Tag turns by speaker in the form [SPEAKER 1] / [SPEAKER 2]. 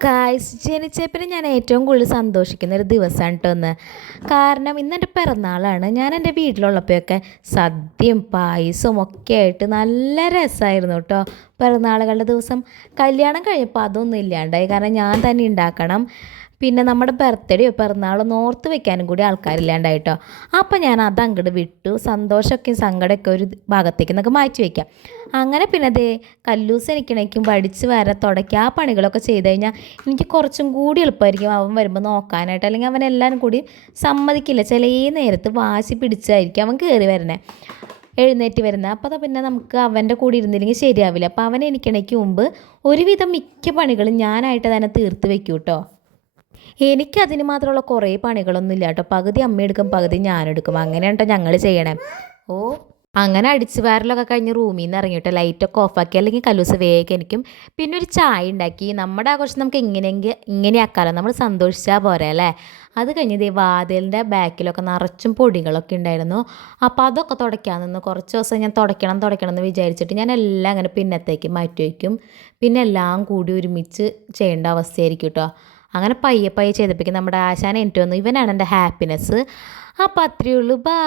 [SPEAKER 1] Guys ജനിച്ചപ്പിന് ഞാൻ ഏറ്റവും കൂടുതൽ സന്തോഷിക്കുന്ന ഒരു ദിവസമാണ് കേട്ടോ ഒന്ന് കാരണം ഇന്നെന്റെ പിറന്നാളാണ്. ഞാൻ എന്റെ വീട്ടിലുള്ളപ്പോഴൊക്കെ സദ്യയും പായസവും ഒക്കെ ആയിട്ട് നല്ല രസമായിരുന്നു കേട്ടോ പിറന്നാളുകളുടെ ദിവസം. കല്യാണം കഴിഞ്ഞപ്പോൾ അതൊന്നും ഇല്ലാണ്ടായി. കാരണം ഞാൻ തന്നെ ഉണ്ടാക്കണം. പിന്നെ നമ്മുടെ ബർത്ത്ഡേയോ പിറന്നാളോ നോർത്ത് വെക്കാനും കൂടി ആൾക്കാരില്ലാണ്ടായിട്ടോ. അപ്പം ഞാൻ അത് അങ്ങോട്ട് വിട്ടു. സന്തോഷമൊക്കെ സങ്കടമൊക്കെ ഒരു ഭാഗത്തേക്ക് നമുക്ക് മാറ്റി വയ്ക്കാം അങ്ങനെ പിന്നെ അതേ കല്ലൂസ് എനിക്കണേക്കും പഠിച്ച് വരെ തുടക്കി. ആ പണികളൊക്കെ ചെയ്ത് കഴിഞ്ഞാൽ എനിക്ക് കുറച്ചും കൂടി എളുപ്പമായിരിക്കും അവൻ വരുമ്പോൾ നോക്കാനായിട്ട്. അല്ലെങ്കിൽ അവൻ കൂടി സമ്മതിക്കില്ല. ചില നേരത്ത് വാശി പിടിച്ചായിരിക്കും അവൻ കയറി വരണേ. എഴുന്നേറ്റ് വരുന്നത് അപ്പോൾ പിന്നെ നമുക്ക് അവന്റെ കൂടെ ഇരുന്നില്ലെങ്കിൽ ശരിയാവില്ല. അപ്പോൾ അവൻ എനിക്കണേക്ക് മുമ്പ് ഒരുവിധം മിക്ക പണികളും ഞാനായിട്ട് തന്നെ തീർത്ത് വെക്കും കേട്ടോ എനിക്കതിന് മാത്രമുള്ള കുറേ പണികളൊന്നും ഇല്ല കേട്ടോ പകുതി അമ്മ എടുക്കും പകുതി ഞാനെടുക്കും അങ്ങനെയാണ് കേട്ടോ ഞങ്ങൾ ചെയ്യണേ. ഓ അങ്ങനെ അടിച്ചു വാരലൊക്കെ കഴിഞ്ഞ് റൂമിൽ നിന്ന് ഇറങ്ങിയിട്ട് ലൈറ്റൊക്കെ ഓഫാക്കി അല്ലെങ്കിൽ കല്ലൂസ് വേഗം എനിക്കും. പിന്നെ ഒരു ചായ ഉണ്ടാക്കി. നമ്മുടെ ആഘോഷം നമുക്ക് ഇങ്ങനെയെങ്കിൽ ഇങ്ങനെയാക്കാമല്ലോ നമ്മൾ സന്തോഷിച്ചാൽ പോരെ അല്ലേ? അത് കഴിഞ്ഞ് ദേ വാതിലിന്റെ ബാക്കിലൊക്കെ നിറച്ചും പൊടികളൊക്കെ ഉണ്ടായിരുന്നു. അപ്പോൾ അതൊക്കെ തുടയ്ക്കാൻ നിന്ന് കുറച്ച് ദിവസം ഞാൻ തുടയ്ക്കണം തുടയ്ക്കണം എന്ന് വിചാരിച്ചിട്ട് ഞാൻ എല്ലാം അങ്ങനെ പിന്നത്തേക്ക് മാറ്റി വയ്ക്കും. പിന്നെ എല്ലാം കൂടി ഒരുമിച്ച് ചെയ്യേണ്ട അവസ്ഥയായിരിക്കും കേട്ടോ. അങ്ങനെ പയ്യെ പയ്യെ ചെയ്തപ്പിക്കും നമ്മുടെ ആശാൻ എനിക്ക് വന്നു. ഇവനാണ് എന്റെ ഹാപ്പിനെസ് അപ്പോൾ അത്രയേ ഉള്ളൂ. ബാ